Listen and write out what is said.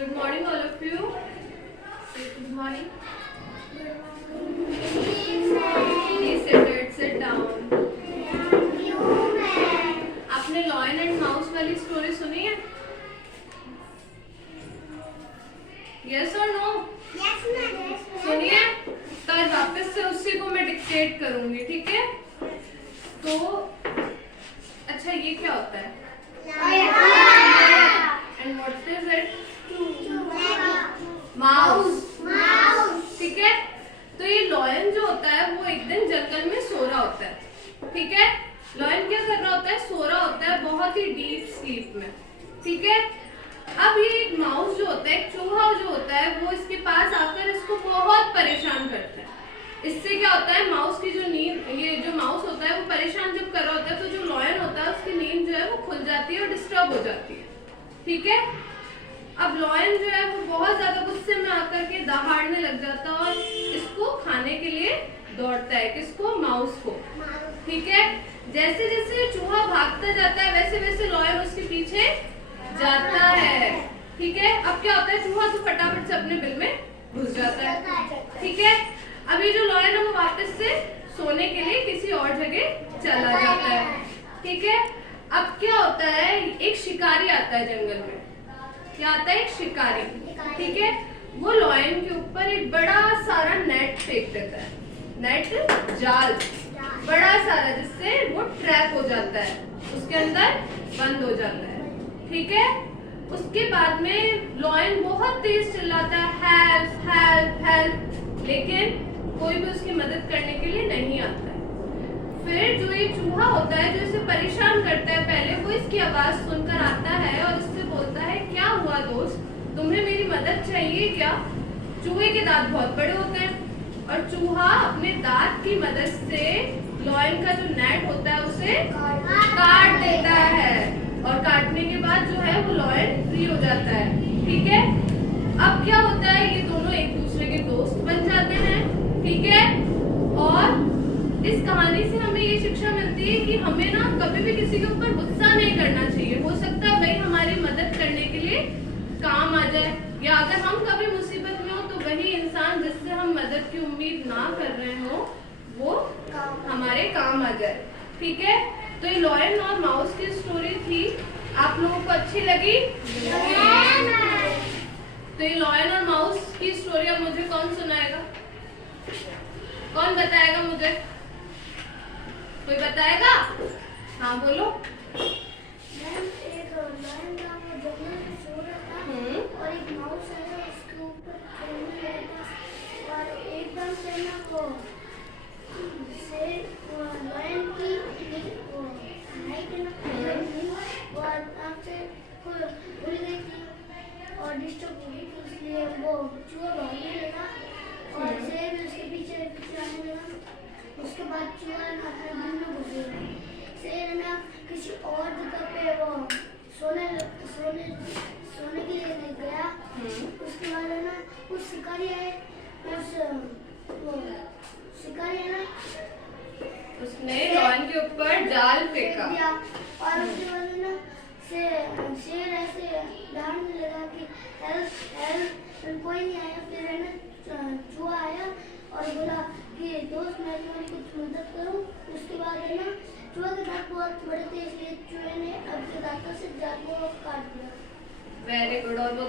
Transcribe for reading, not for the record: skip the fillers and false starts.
Good morning, all of you. Say good morning. Please sit down. आपने lion and mouse वाली story सुनी है? Yes or no? सुनी है? तो आज वापस से उसी को मैं डिक्टेट करूंगी, ठीक है? तो अच्छा, ये क्या होता है? And what is it? Mouse. ठीक है? तो ये लॉयन जो होता है वो एक दिन जंगल में सो रहा होता है, ठीक है? लॉयन क्या कर रहा होता है? सो रहा होता है बहुत ही डीप स्लीप में, ठीक है? अब ये एक माउस जो होता है, एक चूहा जो होता है, वो इसके पास आकर इसको बहुत परेशान करता है। इससे क्या होता है, माउस की जो नींद, ये जो माउस होता है वो परेशान जब कर रहा होता है तो जो लॉयन होता है उसकी नींद जो है वो खुल जाती है और डिस्टर्ब हो जाती है, ठीक है? अब लॉयन जो है वो बहुत ज्यादा गुस्से में आकर के दहाड़ने लग जाता है और इसको खाने के लिए दौड़ता है। किसको? माउस को, ठीक है? जैसे जैसे चूहा भागता जाता है वैसे वैसे लॉयन उसके पीछे जाता है, ठीक है? अब क्या होता है, चूहा तो फटाफट से अपने बिल में घुस जाता है, ठीक है? अभी जो लॉयन है वो वापस से सोने के लिए किसी और जगह चला जाता है, ठीक है? अब क्या होता है, एक शिकारी आता है जंगल में। क्या आता है? एक शिकारी, ठीक है? वो लॉयन के ऊपर एक बड़ा सारा नेट फेंक देता है, नेट, जाल बड़ा सारा, जिससे वो ट्रैप हो जाता है, उसके अंदर बंद हो जाता है, ठीक है? उसके बाद में लॉयन बहुत तेज चिल्लाता है, हेल्प हेल्प हेल्प, लेकिन कोई भी उसकी मदद करने के लिए नहीं आता है। फिर जो ये चूहा होता है जो इसे परेशान करता है, पहले वो इसकी आवाज सुनकर आता है और इससे बोलता है, क्या हुआ दोस्त, तुम्हें मेरी मदद चाहिए क्या? चूहे के दांत बहुत बड़े होते हैं और चूहा अपने दांत की मदद से लॉयन का जो नेट होता है उसे काट देता है और काटने के बाद जो है वो लॉयन फ्री हो जाता है, ठीक है? अब क्या होता है, ये दोनों एक दूसरे के दोस्त बन जाते हैं, ठीक है? और इस कहानी से हमें ये शिक्षा मिलती है कि हमें ना कभी भी किसी के ऊपर गुस्सा नहीं करना चाहिए। हो सकता है भाई हमारी मदद करने के लिए काम आ जाए, या अगर हम कभी मुसीबत में हो तो वही इंसान जिससे हम मदद की उम्मीद ना कर रहे हो वो हमारे काम आ जाए, ठीक है? तो ये लॉयन और माउस की स्टोरी थी, आप लोगों को अच्छी लगी? तो ये लॉयन और माउस की स्टोरी अब मुझे कौन सुनाएगा? कौन बताएगा मुझे? कोई बताएगा? हाँ बोलो। एक लॉयन था, वो जंगल में सो रहा था और एक माउस आया उसके ऊपर खेलने लगा था और एकदम से ना वो लॉयन की नाइट है ना वो आराम से भूल गई थी और डिस्टर्ब हो गई थी, इसलिए वो चूहा भागने लगा और शेर भी उसके पीछे पीछे आने लगा। उसके बाद चूहा अपने बिल में घुस गया। शेर ना किसी और जगह पे वो सोने के लिए गया। उसके बाद है ना उस शिकारी है, वो शिकारी है ना, उसने लॉयन के ऊपर जाल फेंका और उसके बाद है ना शेर ऐसे दहाड़ने लगा कि हेल्प हेल्प, कोई नहीं आया। फिर है ना चूहा आया और बोला कि दोस्त मैं तुम्हारी कुछ मदद करूं। उसके बाद है ना चूहे के दांत बहुत बड़े थे, इसलिए चूहे ने अपने दांतों से जाल को काट दिया। Very good. और वो